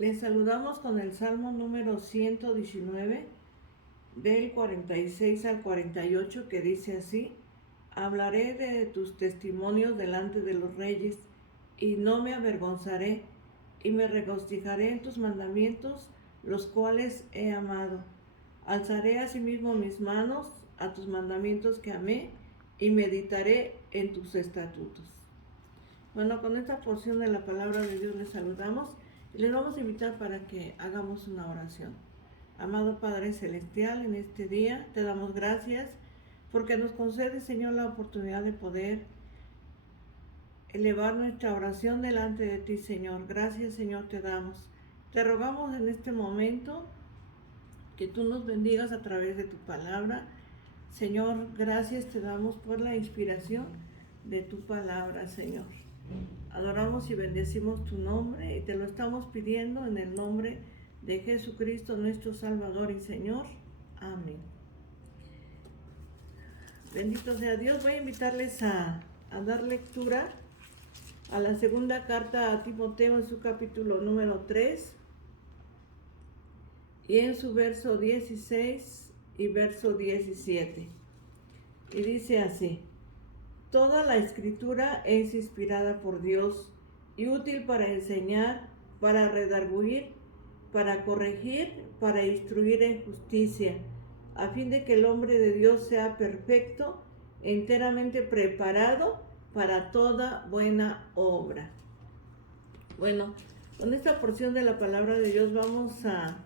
Les saludamos con el Salmo número 119, del 46 al 48, que dice así: Hablaré de tus testimonios delante de los reyes, y no me avergonzaré, y me regocijaré en tus mandamientos, los cuales he amado. Alzaré asimismo mis manos a tus mandamientos que amé, y meditaré en tus estatutos. Bueno, con esta porción de la palabra de Dios les saludamos y les vamos a invitar para que hagamos una oración. Amado Padre Celestial, en este día te damos gracias porque nos concede, Señor, la oportunidad de poder elevar nuestra oración delante de ti, Señor. Gracias, Señor, te damos. Te rogamos en este momento que tú nos bendigas a través de tu palabra. Señor, gracias te damos por la inspiración de tu palabra, Señor. Adoramos y bendecimos tu nombre y te lo estamos pidiendo en el nombre de Jesucristo, nuestro Salvador y Señor. Amén. Bendito sea Dios. Voy a invitarles a dar lectura a la segunda carta a Timoteo en su capítulo número 3 y en su verso 16 y verso 17. Y dice así: Toda la escritura es inspirada por Dios y útil para enseñar, para redarguir, para corregir, para instruir en justicia, a fin de que el hombre de Dios sea perfecto, enteramente preparado para toda buena obra. Bueno, con esta porción de la palabra de Dios vamos a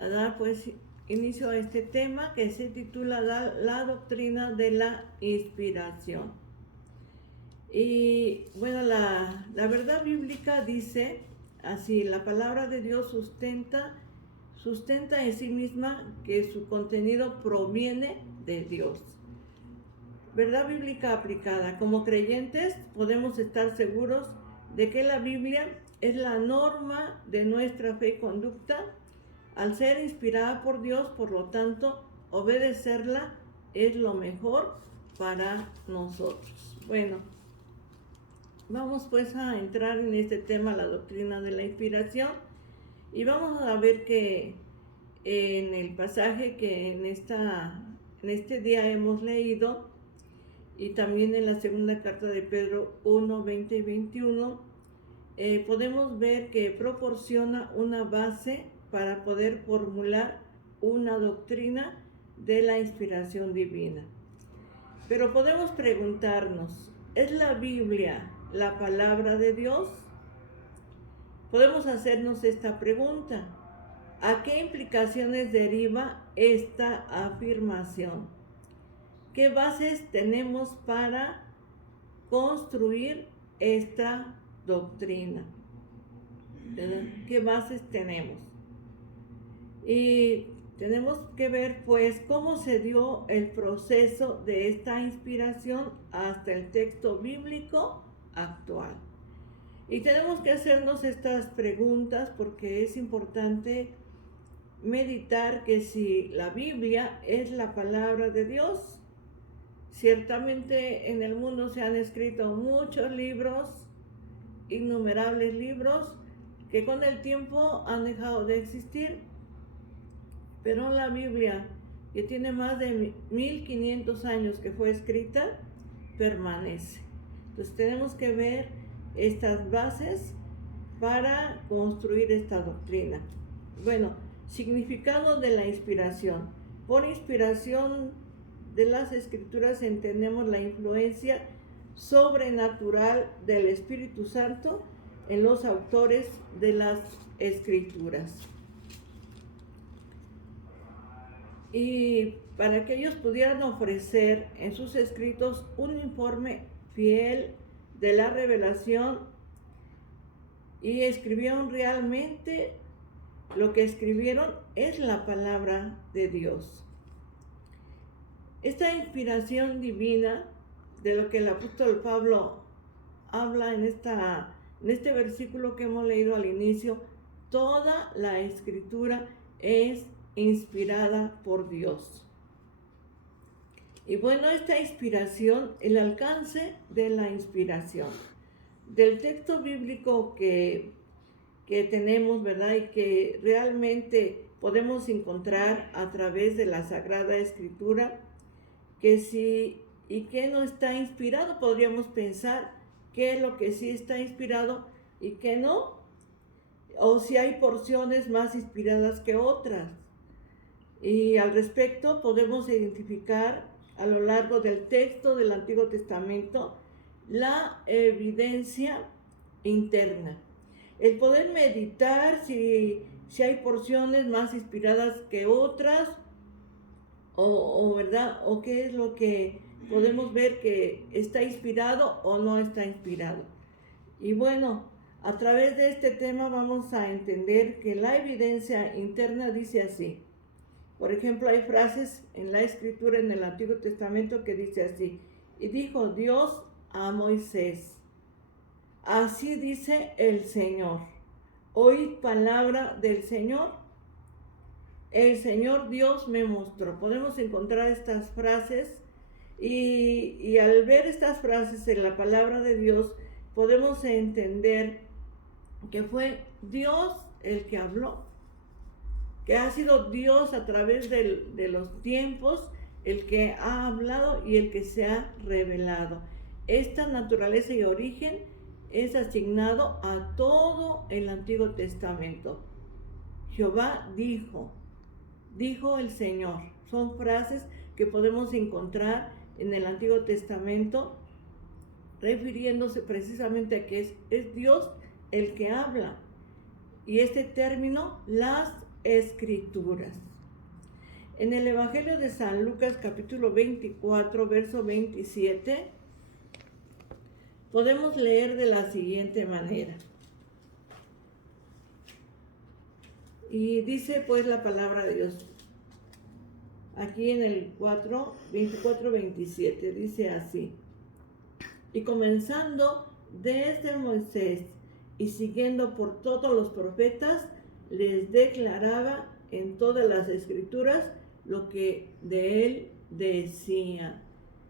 dar pues inicio a este tema que se titula La doctrina de la inspiración. Y bueno, la verdad bíblica dice así: la palabra de Dios sustenta en sí misma que su contenido proviene de Dios. Verdad bíblica aplicada. Como creyentes podemos estar seguros de que la Biblia es la norma de nuestra fe y conducta. Al ser inspirada por Dios, por lo tanto, obedecerla es lo mejor para nosotros. Bueno, vamos pues a entrar en este tema, la doctrina de la inspiración, y vamos a ver que en el pasaje que en este día hemos leído, y también en la segunda carta de Pedro 1, 20 y 21, podemos ver que proporciona una base para poder formular una doctrina de la inspiración divina. Pero podemos preguntarnos: ¿es la Biblia la palabra de Dios? Podemos hacernos esta pregunta: ¿a qué implicaciones deriva esta afirmación? ¿Qué bases tenemos para construir esta doctrina? ¿Qué bases tenemos? Y tenemos que ver pues cómo se dio el proceso de esta inspiración hasta el texto bíblico actual. Y tenemos que hacernos estas preguntas porque es importante meditar que si la Biblia es la palabra de Dios. Ciertamente en el mundo se han escrito muchos libros, innumerables libros, que con el tiempo han dejado de existir, pero la Biblia, que tiene más de 1500 años que fue escrita, permanece. Entonces tenemos que ver estas bases para construir esta doctrina. Bueno, significado de la inspiración. Por inspiración de las Escrituras entendemos la influencia sobrenatural del Espíritu Santo en los autores de las Escrituras. Y para que ellos pudieran ofrecer en sus escritos un informe fiel de la revelación, y escribieron realmente lo que escribieron es la palabra de Dios. Esta inspiración divina, de lo que el apóstol Pablo habla en este versículo que hemos leído al inicio: toda la escritura es inspirada por Dios. Y bueno, esta inspiración, el alcance de la inspiración. Del texto bíblico que que tenemos, ¿verdad? Y que realmente podemos encontrar a través de la Sagrada Escritura, que sí y que no está inspirado. Podríamos pensar qué es lo que sí está inspirado y qué no, o si hay porciones más inspiradas que otras. Y al respecto podemos identificar a lo largo del texto del Antiguo Testamento la evidencia interna. El poder meditar si hay porciones más inspiradas que otras, ¿verdad? O qué es lo que podemos ver que está inspirado o no está inspirado. Y bueno, a través de este tema vamos a entender que la evidencia interna dice así. Por ejemplo, hay frases en la Escritura en el Antiguo Testamento que dice así: y dijo Dios a Moisés, así dice el Señor, oíd palabra del Señor. El Señor Dios me mostró. Podemos encontrar estas frases y al ver estas frases en la palabra de Dios, podemos entender que fue Dios el que habló, que ha sido Dios a través de los tiempos el que ha hablado y el que se ha revelado. Esta naturaleza y origen es asignado a todo el Antiguo Testamento. Jehová dijo el Señor. Son frases que podemos encontrar en el Antiguo Testamento, refiriéndose precisamente a que es Dios el que habla. Y este término, las Escrituras. En el Evangelio de San Lucas, capítulo 24, verso 27, podemos leer de la siguiente manera. Y dice pues la palabra de Dios, aquí en el 24-27, dice así: y comenzando desde Moisés y siguiendo por todos los profetas, les declaraba en todas las Escrituras lo que de él decía.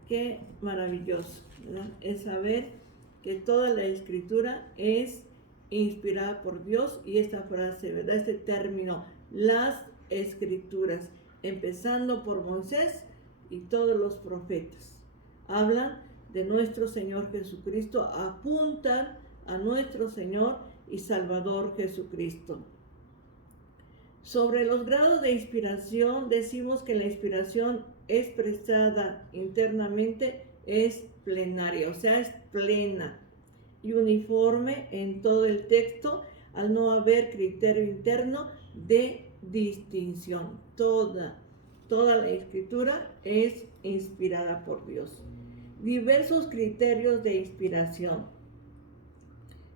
Qué maravilloso, ¿verdad? Es saber que toda la Escritura es inspirada por Dios. Y esta frase, ¿verdad? Este término, las Escrituras, empezando por Moisés y todos los profetas, hablan de nuestro Señor Jesucristo, apuntan a nuestro Señor y Salvador Jesucristo. Sobre los grados de inspiración, decimos que la inspiración expresada internamente es plenaria, o sea, es plena y uniforme en todo el texto, al no haber criterio interno de distinción. Toda la Escritura es inspirada por Dios. Diversos criterios de inspiración.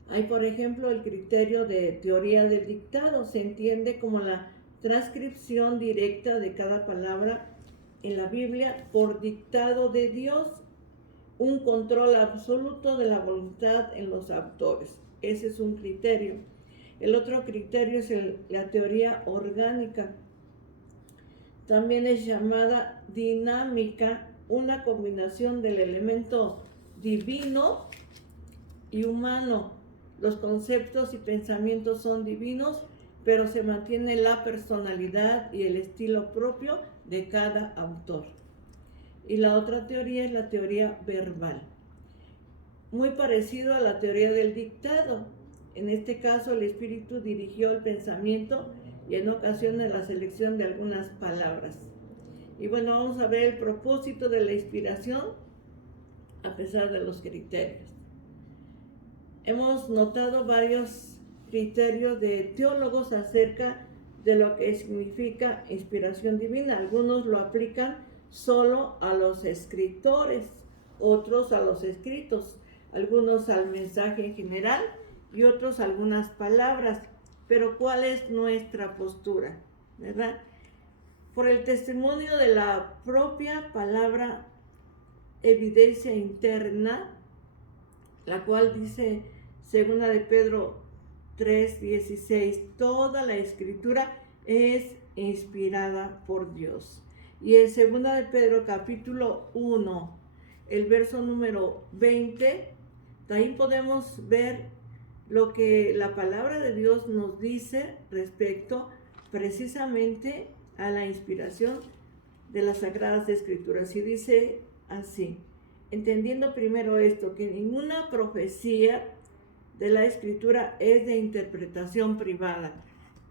Hay, por ejemplo, el criterio de teoría del dictado. Se entiende como la transcripción directa de cada palabra en la Biblia por dictado de Dios, un control absoluto de la voluntad en los autores. Ese es un criterio. El otro criterio es la teoría orgánica. También es llamada dinámica, una combinación del elemento divino y humano. Los conceptos y pensamientos son divinos, pero se mantiene la personalidad y el estilo propio de cada autor. Y la otra teoría es la teoría verbal, muy parecido a la teoría del dictado. En este caso, el espíritu dirigió el pensamiento y en ocasiones la selección de algunas palabras. Y bueno, vamos a ver el propósito de la inspiración a pesar de los criterios. Hemos notado varios criterios de teólogos acerca de lo que significa inspiración divina. Algunos lo aplican solo a los escritores, otros a los escritos, algunos al mensaje en general y otros a algunas palabras. Pero ¿cuál es nuestra postura? ¿Verdad? Por el testimonio de la propia palabra, evidencia interna, la cual dice 2 de Pedro 3:16, toda la Escritura es inspirada por Dios. Y en 2 de Pedro capítulo 1, el verso número 20, también podemos ver lo que la palabra de Dios nos dice respecto precisamente a la inspiración de las Sagradas Escrituras. Y dice así: entendiendo primero esto, que ninguna profecía de la Escritura es de interpretación privada.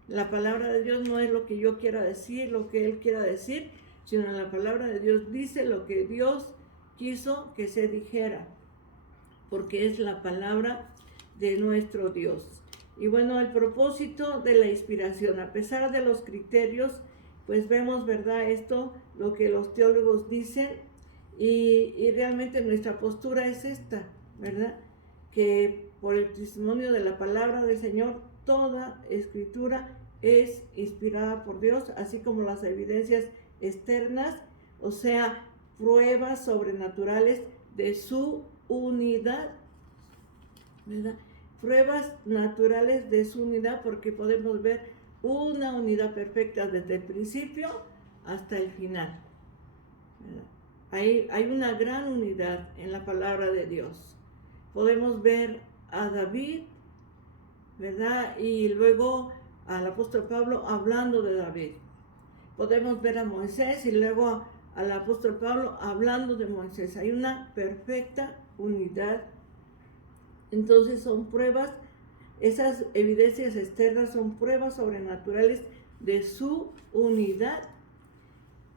La palabra de Dios no es lo que yo quiera decir, lo que Él quiera decir, sino la palabra de Dios dice lo que Dios quiso que se dijera, porque es la palabra de nuestro Dios. Y bueno, el propósito de la inspiración, a pesar de los criterios, pues vemos, ¿verdad?, esto, lo que los teólogos dicen, y realmente nuestra postura es esta, ¿verdad?, que por el testimonio de la palabra del Señor, toda escritura es inspirada por Dios, así como las evidencias externas, o sea, pruebas sobrenaturales de su unidad, ¿verdad? Pruebas naturales de su unidad, porque podemos ver una unidad perfecta desde el principio hasta el final, ¿verdad? Hay una gran unidad en la palabra de Dios. Podemos ver a David, ¿verdad?, y luego al apóstol Pablo hablando de David. Podemos ver a Moisés y luego al apóstol Pablo hablando de Moisés. Hay una perfecta unidad. Entonces son pruebas, esas evidencias externas son pruebas sobrenaturales de su unidad,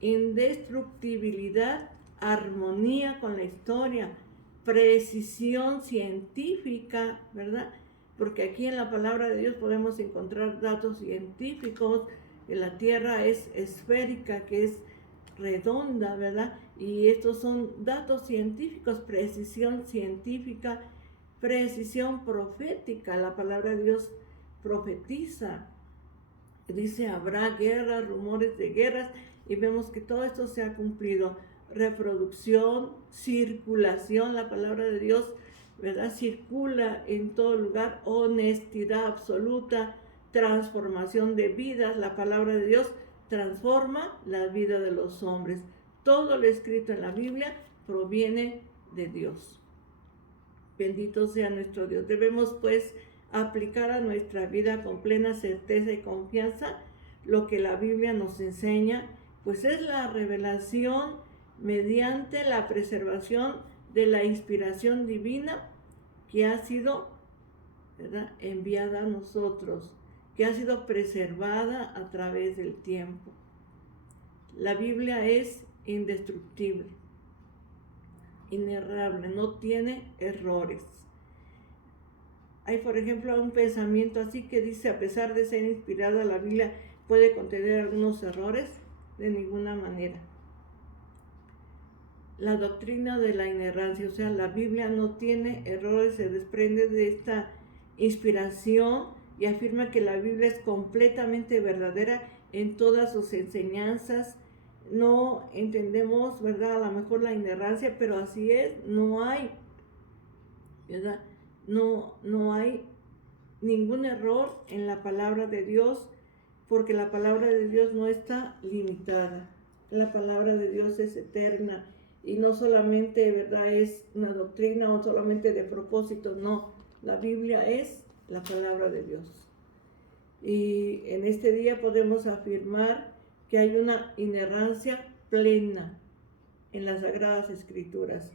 indestructibilidad, armonía con la historia, precisión científica, ¿verdad? Porque aquí en la palabra de Dios podemos encontrar datos científicos, que la tierra es esférica, que es redonda, ¿verdad? Y estos son datos científicos, precisión científica, precisión profética. La palabra de Dios profetiza, dice habrá guerras, rumores de guerras, y vemos que todo esto se ha cumplido. Reproducción, circulación, la palabra de Dios, ¿verdad?, circula en todo lugar. Honestidad absoluta, transformación de vidas, la palabra de Dios transforma la vida de los hombres. Todo lo escrito en la Biblia proviene de Dios. Bendito sea nuestro Dios. Debemos pues aplicar a nuestra vida con plena certeza y confianza lo que la Biblia nos enseña, pues es la revelación mediante la preservación de la inspiración divina que ha sido, ¿verdad?, enviada a nosotros, que ha sido preservada a través del tiempo. La Biblia es indestructible, inerrable, no tiene errores. Hay, por ejemplo, un pensamiento así que dice: a pesar de ser inspirada, la Biblia puede contener algunos errores. De ninguna manera. La doctrina de la inerrancia, o sea, la Biblia no tiene errores, se desprende de esta inspiración y afirma que la Biblia es completamente verdadera en todas sus enseñanzas. No entendemos, ¿verdad?, a lo mejor la inerrancia, pero así es, no hay, ¿verdad?, no hay ningún error en la palabra de Dios, porque la palabra de Dios no está limitada. La palabra de Dios es eterna y no solamente, ¿verdad?, es una doctrina o solamente de propósito, no. La Biblia es la palabra de Dios. Y en este día podemos afirmar que hay una inerrancia plena en las Sagradas Escrituras.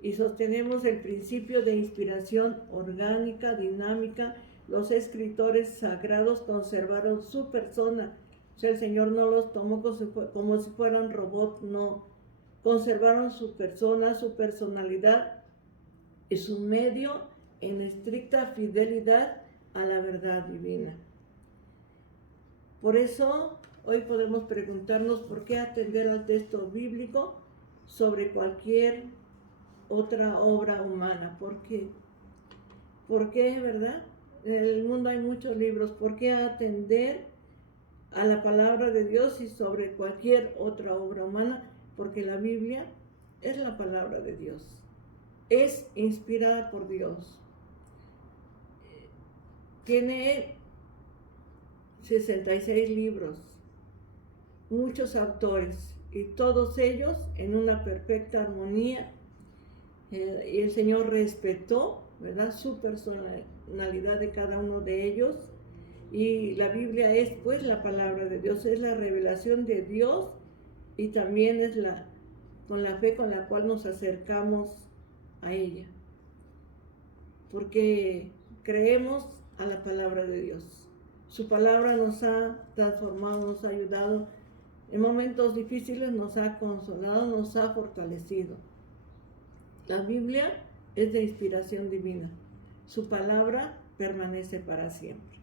Y sostenemos el principio de inspiración orgánica, dinámica. Los escritores sagrados conservaron su persona. O sea, el Señor no los tomó como si fueran robots, no. Conservaron su persona, su personalidad y su medio en estricta fidelidad a la verdad divina. Por eso, hoy podemos preguntarnos por qué atender al texto bíblico sobre cualquier otra obra humana. ¿Por qué? ¿Por qué, verdad? En el mundo hay muchos libros. ¿Por qué atender a la palabra de Dios y sobre cualquier otra obra humana? Porque la Biblia es la palabra de Dios. Es inspirada por Dios. Tiene 66 libros, muchos autores, y todos ellos en una perfecta armonía. Y el Señor respetó ¿verdad? Su personalidad de cada uno de ellos. Y la Biblia es pues la palabra de Dios, es la revelación de Dios y también es con la fe con la cual nos acercamos a ella. Porque creemos a la palabra de Dios. Su palabra nos ha transformado, nos ha ayudado. En momentos difíciles nos ha consolado, nos ha fortalecido. La Biblia es de inspiración divina. Su palabra permanece para siempre.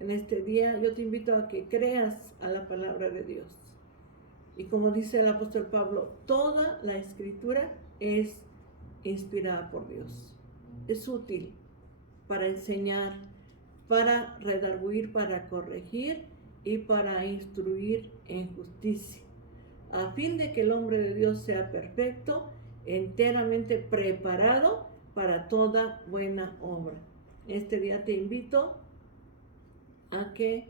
En este día yo te invito a que creas a la palabra de Dios. Y como dice el apóstol Pablo, toda la escritura es inspirada por Dios. Es útil para enseñar, para redarguir, para corregir y para instruir en justicia, a fin de que el hombre de Dios sea perfecto, enteramente preparado para toda buena obra. Este día te invito a que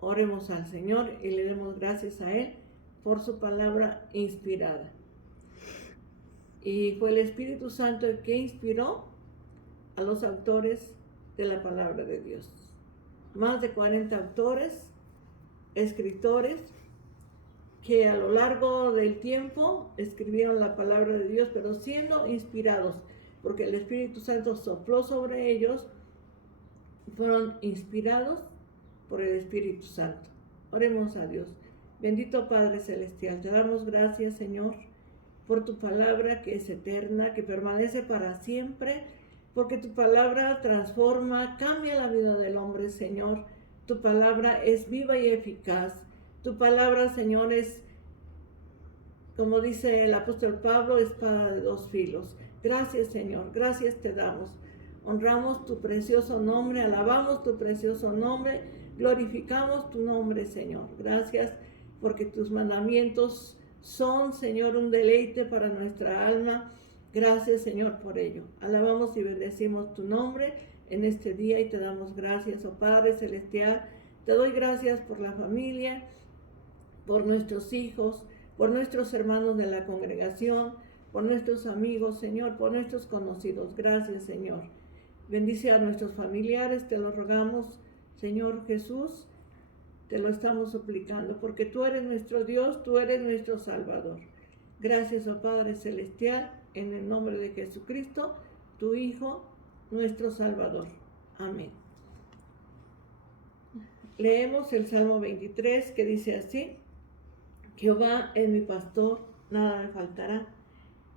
oremos al Señor y le demos gracias a Él por su palabra inspirada. Y fue el Espíritu Santo el que inspiró a los autores de la palabra de Dios. Más de 40 autores, escritores, que a lo largo del tiempo escribieron la palabra de Dios, pero siendo inspirados, porque el Espíritu Santo sopló sobre ellos, fueron inspirados por el Espíritu Santo. Oremos a Dios. Bendito Padre Celestial, te damos gracias, Señor, por tu palabra que es eterna, que permanece para siempre, porque tu palabra transforma, cambia la vida del hombre, Señor. Tu palabra es viva y eficaz. Tu palabra, Señor, es, como dice el apóstol Pablo, espada de dos filos. Gracias, Señor, gracias te damos. Honramos tu precioso nombre, alabamos tu precioso nombre, glorificamos tu nombre, Señor. Gracias porque tus mandamientos son, Señor, un deleite para nuestra alma. Gracias, Señor, por ello. Alabamos y bendecimos tu nombre en este día y te damos gracias, oh Padre Celestial. Te doy gracias por la familia, por nuestros hijos, por nuestros hermanos de la congregación, por nuestros amigos, Señor, por nuestros conocidos. Gracias, Señor. Bendice a nuestros familiares, te lo rogamos, Señor Jesús, te lo estamos suplicando, porque tú eres nuestro Dios, tú eres nuestro Salvador. Gracias, oh Padre Celestial, en el nombre de Jesucristo, tu Hijo, nuestro Salvador. Amén. Leemos el Salmo 23, que dice así: Jehová es mi pastor, nada me faltará.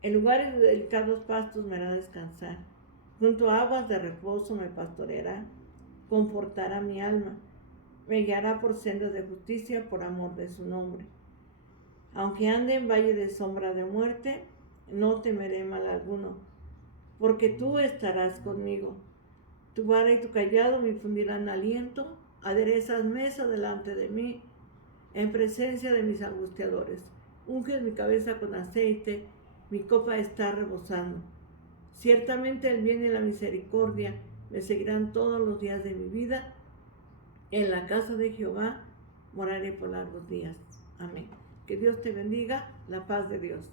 En lugares de delicados pastos me hará descansar. Junto a aguas de reposo me pastoreará. Confortará mi alma. Me guiará por sendas de justicia por amor de su nombre. Aunque ande en valle de sombra de muerte, no temeré mal alguno, porque tú estarás conmigo. Tu vara y tu cayado me infundirán aliento. Aderezas mesa delante de mí, en presencia de mis angustiadores. Unges mi cabeza con aceite, mi copa está rebosando. Ciertamente el bien y la misericordia me seguirán todos los días de mi vida. En la casa de Jehová moraré por largos días. Amén. Que Dios te bendiga, la paz de Dios.